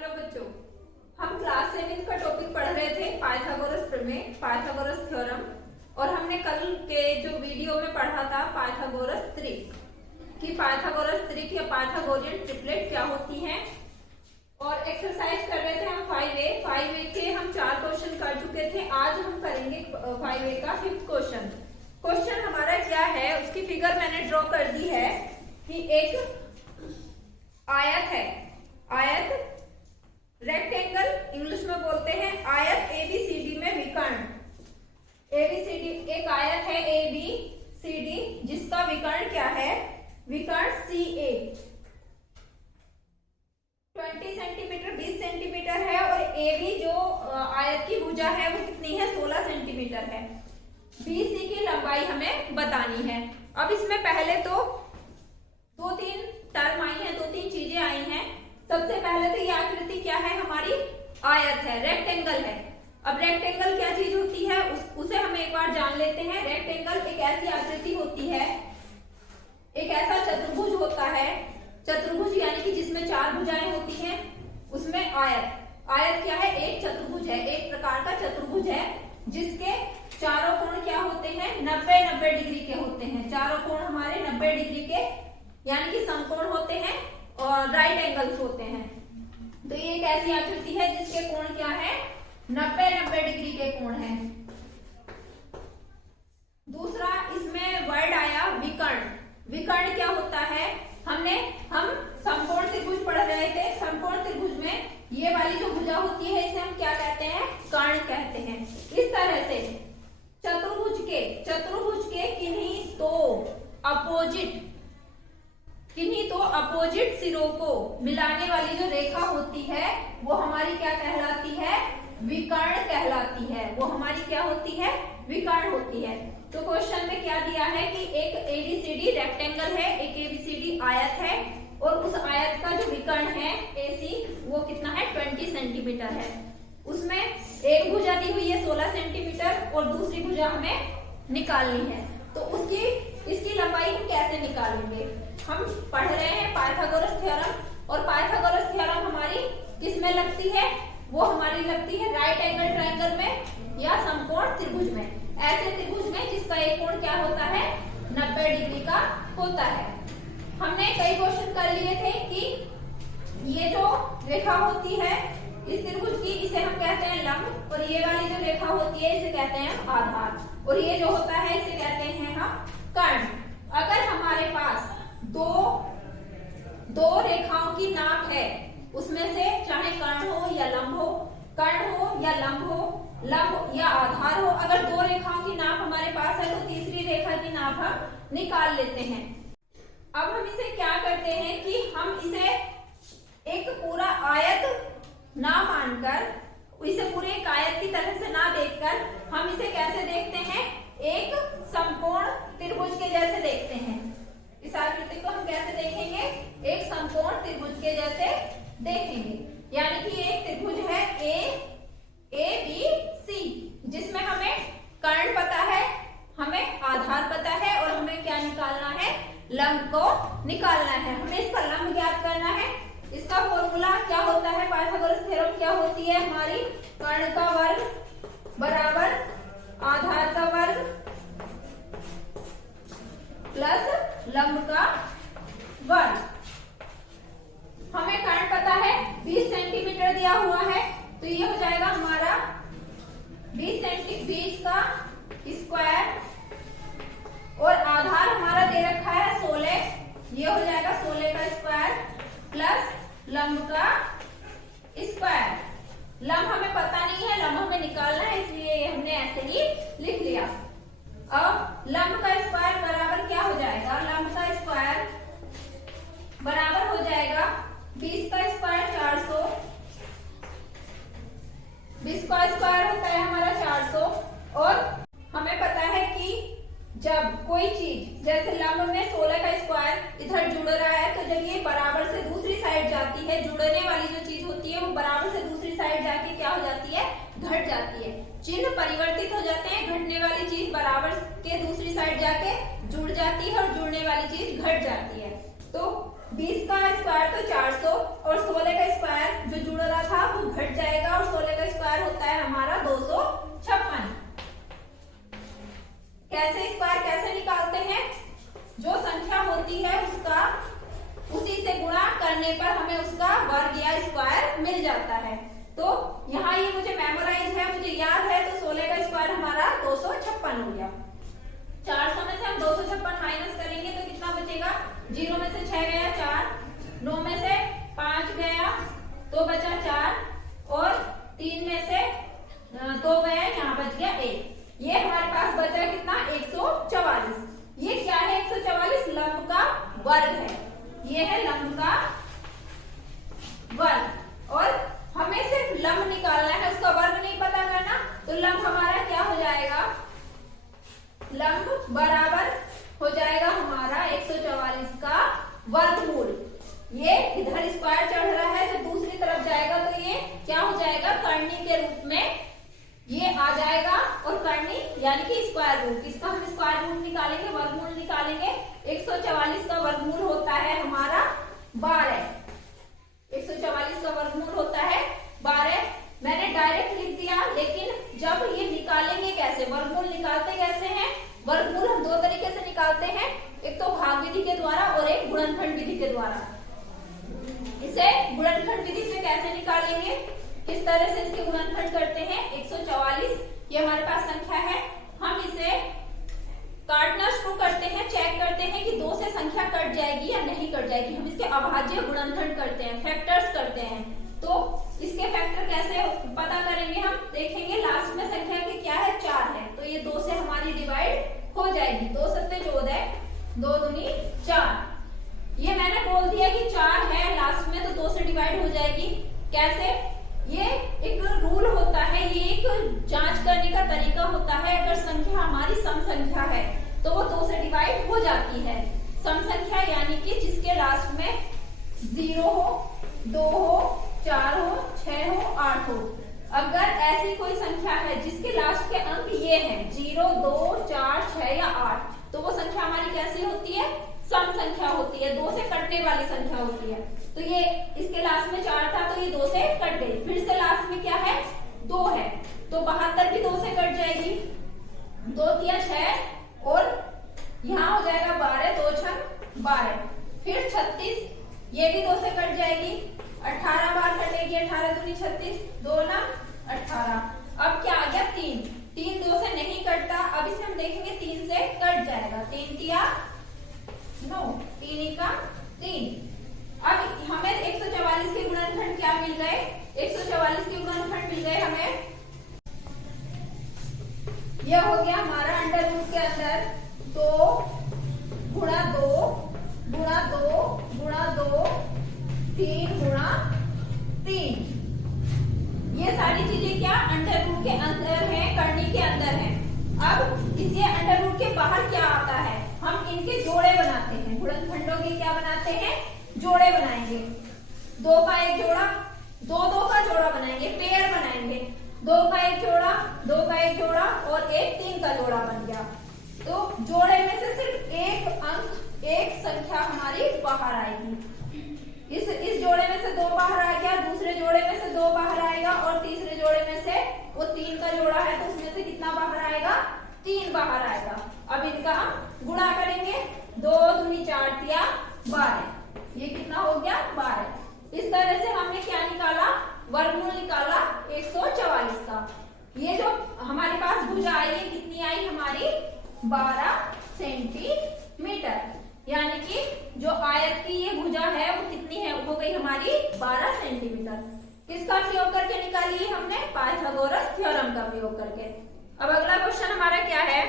Hello बच्चों, हम class 7 का टॉपिक पढ़ रहे थे पाइथागोरस प्रमेय, पाइथागोरस थ्योरम। और हमने कल के जो वीडियो में पढ़ा था पाइथागोरस त्रिक कि पाइथागोरस त्रिक या पाइथागोरियन ट्रिपलेट क्या होती हैं। और एक्सरसाइज कर रहे थे हम 5A के हम 4 क्वेश्चन कर चुके थे। आज हम करेंगे 5A का 5th क्वेश्चन। क्वेश्चन हमारा क्या है, उसकी फिगर मैंने ड्रॉ कर दी है कि एक आयत है, आयत रेक्टेंगल इंग्लिश में बोलते हैं, आयत एबीसीडी में विकर्ण। एबीसीडी एक आयत है एबीसीडी जिसका विकर्ण क्या है, विकर्ण CA 20 सेंटीमीटर 20 सेंटीमीटर है और AB जो आयत की भुजा है वो कितनी है, 16 सेंटीमीटर है। BC की लंबाई हमें बतानी है। अब इसमें पहले तो 2-3 टर्म आई है, 2-3 चीजें आई हैं। सबसे पहले तो ये आकृति क्या है, हमारी आयत है, रेक्टेंगल है। अब रेक्टेंगल क्या चीज होती है उसे हम एक बार जान लेते हैं। रेक्टेंगल एक ऐसी आकृति होती है, एक ऐसा चतुर्भुज होता है, चतुर्भुज यानी कि जिसमें 4 भुजाएं होती हैं, उसमें आयत क्या है, एक चतुर्भुज है, एक प्रकार का चतुर्भुज है जिसके चारों कोण क्या होते हैं, 90-90 डिग्री के होते हैं। चारों कोण हमारे 90 डिग्री के यानी कि समकोण होते हैं और राइट एंगल्स होते हैं। तो ये एक ऐसी आकृति है जिसके कोण क्या है, 90-90 डिग्री के कोण हैं। दूसरा इसमें वर्ड आया विकर्ण। विकर्ण क्या होता है, हम समकोण त्रिभुज पढ़ रहे थे। समकोण त्रिभुज में ये वाली जो भुजा होती है इसे हम क्या कहते हैं, कर्ण कहते हैं। इस तरह से चतुर्भुज के किन्हीं तो अपोजिट सिरों को मिलाने वाली जो रेखा होती है वो हमारी क्या कहलाती है, विकर्ण कहलाती है। वो हमारी क्या होती है, विकर्ण होती है। तो क्वेश्चन में क्या दिया है कि एक एबीसीडी रेक्टेंगल है, एक एबीसीडी आयत है और उस आयत का जो विकर्ण है AC वो कितना है, 20 सेंटीमीटर है। उसमें एक भुजा दी हुई है 16 सेंटीमीटर और दूसरी भुजा हमें निकालनी है। तो इसकी लंबाई हम कैसे निकालेंगे, हम पढ़ रहे हैं पाइथागोरस थ्योरम। और पाइथागोरस थ्योरम हमारी किस में लगती है, वो हमारी लगती है राइट एंगल ट्रायंगल में या समकोण त्रिभुज में। ऐसे त्रिभुज में जिसका एक कोण क्या होता है, 90 डिग्री का होता है। हमने कई क्वेश्चन कर लिए थे कि ये जो रेखा होती है इस त्रिभुज की, इसे हम कहते हैं लंब, और ये वाली जो रेखा होती है इसे कहते हैं आधार, और ये जो होता है इसे कहते हैं हम कर्ण। अगर हमारे पास दो रेखाओं की नाप है, उसमें से चाहे कर्ण हो या लंब हो, कर्ण हो या लंब हो, लंब या आधार हो, अगर 2 रेखाओं की नाप हमारे पास है तो तीसरी रेखा की नाप हम निकाल लेते हैं। अब हम इसे क्या करते हैं कि हम इसे एक पूरा आयत ना मानकर, इसे पूरे एक आयत की तरह से ना देखकर हम इसे कैसे देखते हैं, एक समकोण त्रिभुज के जैसे देखते हैं। इस आकृति को हम कैसे देखेंगे, एक समकोण त्रिभुज के जैसे देखेंगे। यानी कि एक त्रिभुज है ABC जिसमें हमें कर्ण पता है, हमें आधार पता है और हमें क्या निकालना है, लंब को निकालना है। हमें इसका लंब ज्ञात करना है। इसका फॉर्मूला क्या होता है, पाइथागोरस थ्योरम क्या होती है हमारी, कर्ण का वर्ग बराबर आधार का वर्ग प्लस लंब का वर्ग। हमें कर्ण पता है 20 सेंटीमीटर दिया हुआ है, तो ये हो जाएगा हमारा 20 का स्क्वायर, और आधार हमारा दे रखा है 16, ये हो जाएगा 16 का स्क्वायर प्लस लंब का स्क्वायर। लंब हमें पता नहीं है, लंब हमें निकालना है, इसलिए हमने ऐसे ही लिख लिया। अब लंब का स्क्वायर बराबर क्या हो जाएगा, लंब का स्क्वायर बराबर हो जाएगा 20 का स्क्वायर 400, 20 का स्क्वायर होता है हमारा 400। और हमें पता है कि जब कोई चीज जैसे लंब में 16 का स्क्वायर इधर जुड़ रहा है, तो जब ये बराबर से दूसरी साइड जाती है, जुड़ने वाली जो चीज होती है वो बराबर से दूसरी साइड जाके क्या हो जाती है, घट जाती है। चिन्ह परिवर्तित हो जाते हैं, घटने वाली चीज बराबर के दूसरी साइड जाके जुड़ जाती है और जुड़ने वाली चीज घट जाती है। तो 20 का स्क्वायर तो 400 और 16 का स्क्वायर जो जुड़ रहा हट जाएगा और 16 का स्क्वायर होता है हमारा 256। कैसे स्क्वायर कैसे निकालते हैं? जो संख्या होती है उसका उसी से गुणा करने पर हमें उसका वर्ग या स्क्वायर मिल जाता है। तो यहाँ ये मुझे मेमोराइज है, मुझे याद है, तो 16 का स्क्वायर हमारा 256 हो गया। 400 में से हम 256 माइनस करेंगे तो कितना बचेगा? 0 में से 6 गया 4, 9 में से 5 गया तो बचा 4 और 3 में से 2 गया, यहाँ बच गया 1। ये हमारे पास बचा कितना? 144। ये क्या है? 144 लंब का वर्ग है। ये है लंब का वर्ग और हमें सिर्फ लंब निकालना है, उसका वर्ग नहीं पता करना। तो लंब हमारा क्या हो जाएगा? लंब बराबर हो जाएगा हमारा 144 का वर्गमूल। ये इधर स्क्वायर चढ़ रहा है तो दूसरी तरफ जाएगा तो ये क्या हो जाएगा? करनी के रूप में ये आ जाएगा और करनी यानी कि स्क्वायर रूट। इसका हम स्क्वायर रूट निकालेंगे, वर्गमूल निकालेंगे। 144 का वर्गमूल होता है हमारा 12। 144 का वर्गमूल होता है 12। मैंने डायरेक्ट लिख दिया, लेकिन जब ये निकालेंगे कैसे? वर्गमूल निकालते कैसे हैं? वर्गमूल हम दो तरीके से निकालते हैं, एक तो भाग विधि के द्वारा और एक गुणनखंड विधि के द्वारा। इसे गुणनखंड विधि से कैसे निकालेंगे? किस तरह से इसके गुणनखंड करते हैं? 144 ये हमारे पास संख्या है, हम इसे काटना शुरू करते हैं, चेक करते हैं कि 2 से संख्या कट जाएगी या नहीं कट जाएगी। हम इसके अभाज्य गुणनखंड करते हैं, फैक्टर्स करते हैं। तो इसके फैक्टर कैसे पता करेंगे? हम देखेंगे लास्ट में संख्या के क्या है? 4 है, तो ये 2 से हमारी डिवाइड हो जाएगी। 2 सत्ते 14, 2 दूनी 4। ये मैंने बोल दिया कि 4 है लास्ट में तो 2 से डिवाइड हो जाएगी। कैसे? ये एक रूल होता है, ये एक जांच करने का तरीका होता है। अगर संख्या हमारी सम संख्या है तो वो 2 से डिवाइड हो जाती है। सम संख्या यानी कि जिसके लास्ट में 0 हो, 2 हो, 4 हो, 6 हो, 8 हो। अगर ऐसी कोई संख्या है जिसके लास्ट के अंक ये हैं 0, 2, 4, 6 या 8, तो वो संख्या हमारी कैसी होती है? सम संख्या होती है, 2 से कटने वाली संख्या होती है। तो ये इसके लास्ट में 4 था तो ये 2 से कट गई। फिर से लास्ट में क्या है? 2 है, तो 72 भी 2 से कट जाएगी। 2 तिया 6 और यहाँ हो जाएगा 12, 2 छक 12। फिर 36 ये भी 2 से कट जाएगी। 18 बार कटेगी, 18 दूनी 36, 2 ना 18। अब क्या आ गया? 3। 3 2 से नहीं कटता, अब इसे हम देखेंगे 3 से कट जाएगा। 3 तिया 9, 3 का 3। अब हमें 144 के गुणनखंड क्या मिल गए? 144 के गुणनखंड मिल गए हमें, यह हो गया हमारा अंडर रूट के अंदर 2 गुणा 2 गुणा 2 गुणा 2 3 गुणा 3। ये सारी चीजें क्या अंडर रूट के अंदर है, करनी के अंदर है। अब इसे अंडर रूट के बाहर क्या आता है? हम इनके जोड़े बनाते हैं। गुणनखंडों के क्या बनाते हैं? जोड़े बनाएंगे। 2 का एक जोड़ा, 2 का जोड़ा बनाएंगे, पेयर बनाएंगे। 2 का एक जोड़ा, 2 का एक जोड़ा और एक 3 का जोड़ा बन गया। तो जोड़े में से सिर्फ एक अंक, एक संख्या हमारी बाहर आएगी। इस जोड़े में से 2 बाहर आ गया, दूसरे जोड़े में से 2 बाहर आएगा और तीसरे जोड़े में से वो 3 का जोड़ा है तो उसमें से कितना बाहर आएगा? 3 बाहर आएगा। अब इनका हम गुणा करेंगे। 2 दूनी 4 तिया 12, ये कितना हो गया? 12। इस तरह से हमने क्या निकाला? वर्गमूल निकाला 144 का। ये जो हमारे पास भुजा आई है कितनी आई? हमारी 12 सेंटीमीटर। यानी कि जो आयत की ये भुजा है वो कितनी है? हो गई हमारी 12 सेंटीमीटर। किसका प्रयोग करके निकाली है हमने? पाइथागोरस थ्योरम का प्रयोग करके। अब अगला क्वेश्चन हमारा क्या है?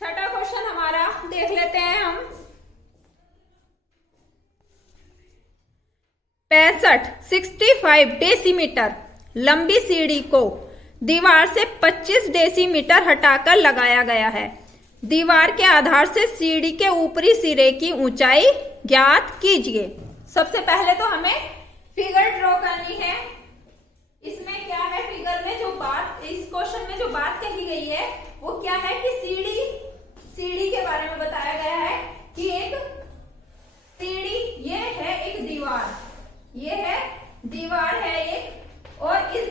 छठा क्वेश्चन हमारा देख लेते हैं हम। 65 डेसीमीटर लंबी सीढ़ी को दीवार से 25 डेसीमीटर हटाकर लगाया गया है। दीवार के आधार से सीढ़ी के ऊपरी सिरे की ऊंचाई ज्ञात कीजिए। सबसे पहले तो हमें फिगर ड्रॉ करनी है। इसमें क्या है? फिगर में जो बात, इस क्वेश्चन में जो बात कही गई है वो क्या है कि सीढ़ी के बारे में बताया गया है कि एक सीढ़ी, ये है एक दीवार, ये है दीवार है एक,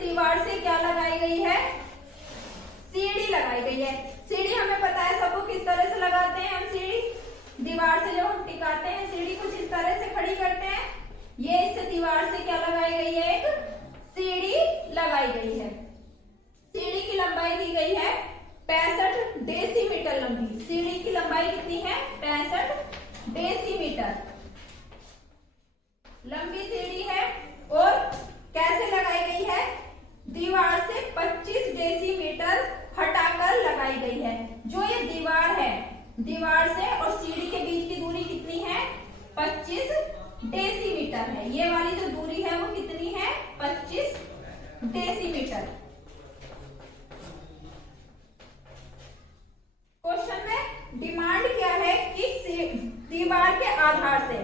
दीवार से क्या लगाई गई है, सीढ़ी लगाई गई है। सीढ़ी हमें पता है सबको किस तरह से लगाते हैं हम सीढ़ी, दीवार से जब हम टिकाते हैं सीढ़ी कुछ इस तरह से खड़ी करते हैं। ये इस दीवार से क्या लगाई गई है, एक सीढ़ी लगाई गई है। सीढ़ी की लंबाई दी गई है 65 डेसीमीटर लंबी। सीढ़ी की लंबाई कितनी है, 65 डेसीमीटर लंबी सीढ़ी है। और कैसे लगाई गई है, दीवार से 25 डेसीमीटर हटाकर लगाई गई है। जो ये दीवार है, दीवार से और सीढ़ी के बीच की दूरी कितनी है, 25 डेसीमीटर है। ये वाली जो दूरी है वो कितनी है, 25 डेसीमीटर। क्वेश्चन में डिमांड क्या है कि दीवार के आधार से,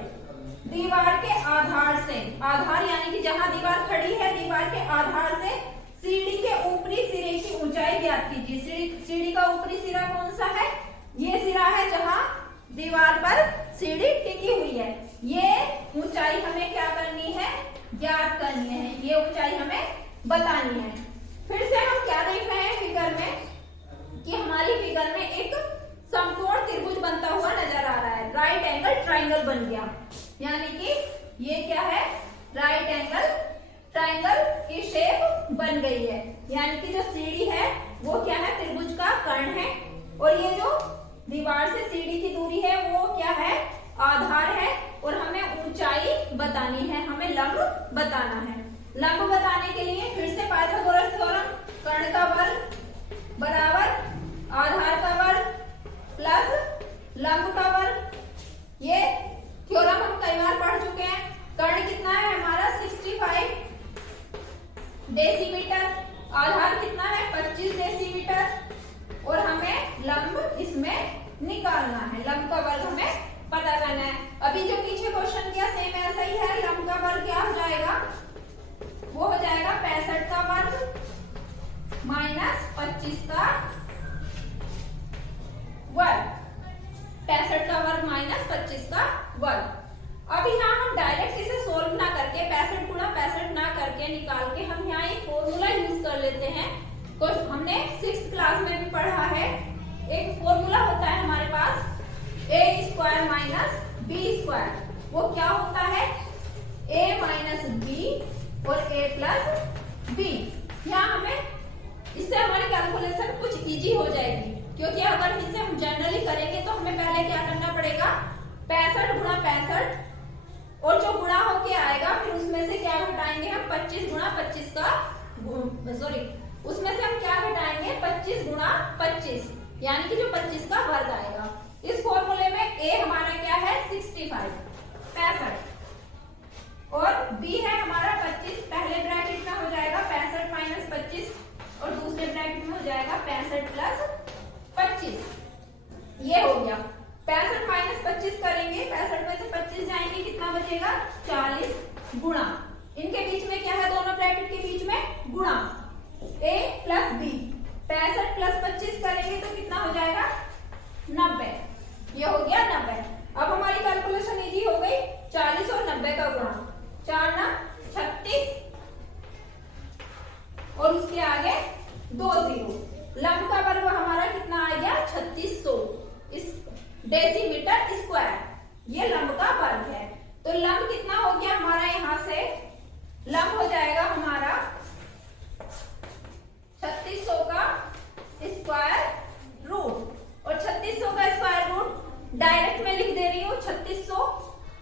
दीवार के आधार से, आधार यानी कि जहां दीवार खड़ी है, दीवार के आधार से सीढ़ी के ऊपरी सिरे की ऊंचाई ज्ञात कीजिए। सीढ़ी का ऊपरी सिरा कौन सा है, ये सिरा है जहां दीवार पर सीढ़ी टिकी हुई है। ये ऊंचाई हमें क्या करनी है, ज्ञात करनी है। ये ऊंचाई हमें बतानी है। फिर से हम क्या देख रहे हैं फिगर में कि हमारी फिगर में एक समकोण त्रिभुज बनता हुआ नजर आ रहा है। राइट एंगल ट्राइंगल बन गया, यानी कि ये क्या है, राइट एंगल ट्राइंगल की शेप बन गई है। यानी कि जो सीढ़ी है वो क्या है, त्रिभुज का कर्ण है। और ये जो दीवार से सीढ़ी की दूरी है वो क्या है, आधार है। और हमें ऊंचाई बतानी है, हमें लंब बताना है। लंब बताने के लिए फिर से पाइथागोरस थ्योरम, कर्ण का वर्ग बराबर आधार का वर्ग प्लस लंब का वर्ग। ये थ्योरम हम कई बार पढ़ चुके हैं। कर्ण कितना है हमारा, 65 डेसीमीटर, आधार कितना है, 25 डेसीमीटर। और हमें लंब इसमें निकालना है, लंब का वर्ग हमें पता करना है। अभी जो पीछे क्वेश्चन किया सेम ऐसा ही है। लंब का वर्ग क्या हो जाएगा, वो हो जाएगा 65 का वर्ग माइनस 25 का वर्ग, 65 का वर्ग माइनस 25 का वर्ग। अब यहाँ हम डायरेक्ट इसे सोल्व ना करके 65 गुणा 65 ना करके निकाल के हम यहाँ एक फॉर्मूला यूज कर लेते हैं। कुछ हमने 6th क्लास में भी पढ़ा है। एक फॉर्मूला होता है हमारे पास, a square minus b square. वो क्या होता है, a माइनस b और a प्लस b। यहाँ हमें इससे हमारी कैलकुलेशन कुछ इजी हो जाएगी, क्योंकि अगर इसे हम जनरली करेंगे तो हमें पहले क्या करना पड़ेगा, 65 गुणा 65 और जो गुणा होके आएगा फिर उसमें से क्या घटाएंगे हम, 25 गुणा 25 का, सॉरी उसमें से हम क्या घटाएंगे, 25 गुणा 25, यानी कि जो 25 का वर्ग आएगा। इस फॉर्मूले में a हमारा क्या है, 65 और b है हमारा 25। पहले ब्रैकेट में हो जाएगा 65 माइनस 25 और दूसरे ब्रैकेट में हो जाएगा 65 प्लस 25। ये हो गया। 65 माइनस 25 करेंगे, 65 में से 25 जाएंगे, कितना बचेगा, 40 गुणा, इनके बीच में क्या है, दोनों ब्रैकेट के बीच में गुणा a प्लस b। 65 प्लस 25 करेंगे तो कितना हो जाएगा, 90। ये हो गया 90। अब हमारी कैलकुलेशन इजी हो गई। 40 और 90 का गुणा, 4 ना 36 और उसके आगे 2 जीरो। लंब का वर्ग हमारा कितना आ गया, 3600 इस डेसीमीटर स्क्वायर। ये लंब का वर्ग है। तो लंब कितना हो गया हमारा, यहां से लंब हो जाएगा हमारा 3600 का स्क्वायर रूट। और 3600 का स्क्वायर रूट डायरेक्ट में लिख दे रही हूँ 3600।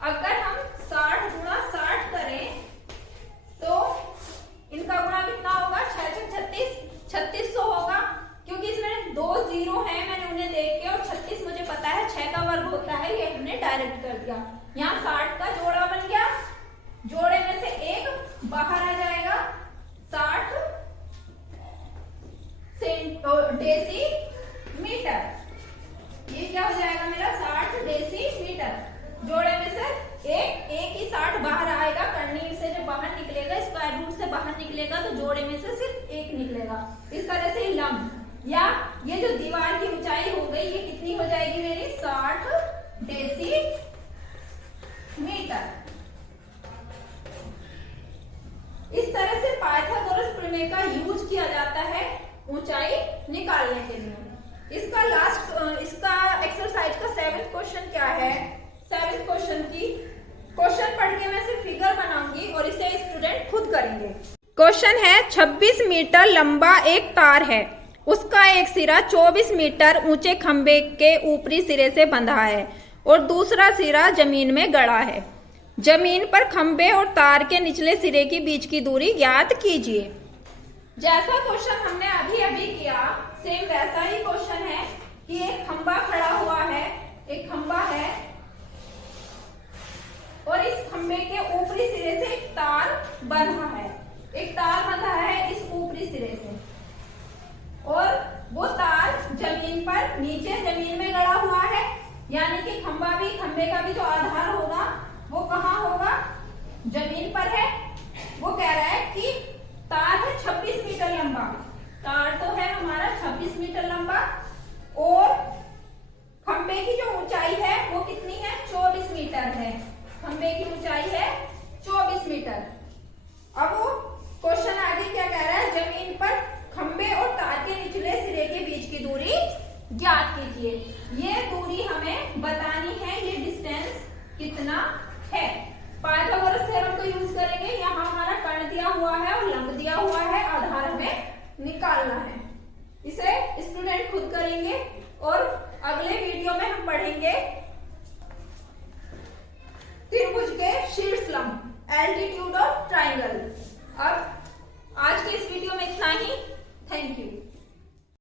अगर हम 60 गुणा 60 करें तो इनका गुणा कितना होगा, 6 36 3600 होगा। क्योंकि इसमें 2 जीरो है, मैंने उन्हें देख के, और 36 मुझे पता है 6 का वर्ग होता है, ये हमने डायरेक्ट कर दिया। यहाँ 60 का जोड़ा बन गया, जोड़े में से एक बाहर आ जाएगा, 60 डेसीमीटर। ये क्या हो जाएगा मेरा, 60 डेसीमीटर। जोड़े में से एक ही 60 बाहर आएगा, कर्णी से जो बाहर निकलेगा, स्क्वायर रूट से बाहर निकलेगा, तो जोड़े में से सिर्फ एक निकलेगा। इस तरह से लंब, या ये जो दीवार की ऊंचाई हो गई, ये कितनी हो जाएगी मेरी, 60 डेसीमीटर। इस तरह से पाइथागोरस प्रमेय खंबे का यूज किया जाता है ऊंचाई निकालने के लिए। इसका एक्सरसाइज का 7th क्वेश्चन क्या है? 7th क्वेश्चन पढ़ के मैं सिर्फ फिगर बनाऊंगी और इसे स्टूडेंट खुद करेंगे। क्वेश्चन है 26 मीटर लंबा एक तार है, उसका एक सिरा 24 मीटर ऊंचे खंबे के ऊपरी सिरे से बंधा है और दूसरा सिरा जमीन में गड़ा है। जमीन पर खंबे और तार के निचले सिरे के बीच की दूरी ज्ञात कीजिए। जैसा क्वेश्चन हमने अभी अभी किया सेम वैसा ही क्वेश्चन है कि एक खंबा खड़ा हुआ है, एक खंबा है और इस खंबे के ऊपरी सिरे से एक तार बंधा है, एक तार बंधा है इस ऊपरी सिरे से और वो तार जमीन पर नीचे जमीन में गड़ा हुआ है, यानी कि खंबे का भी जो आधार होगा वो कहाँ होगा? जमीन पर है। वो कह रहा है कि तार है 26 मीटर लंबा, तार तो है हमारा 26 मीटर लंबा और खंबे की जो ऊंचाई है वो कितनी है? 24 मीटर है। खंबे की ऊंचाई है 24 मीटर। अब वो क्वेश्चन आगे क्या कह रहा है? जमीन पर खंबे और तार के निचले सिरे के बीच की दूरी ज्ञात कीजिए। ये दूरी हमें बतानी है, ये डिस्टेंस कितना है। पाइथागोरस थ्योरम को यूज करेंगे। यहाँ हमारा कर्ण दिया हुआ है और लंब दिया हुआ है, आधार हमें निकालना है। इसे स्टूडेंट खुद करेंगे और अगले वीडियो में हम पढ़ेंगे त्रिभुज के शीर्ष लंब, एल्टीट्यूड ऑफ ट्राइंगल। अब आज के इस वीडियो में इतना ही। Thank you.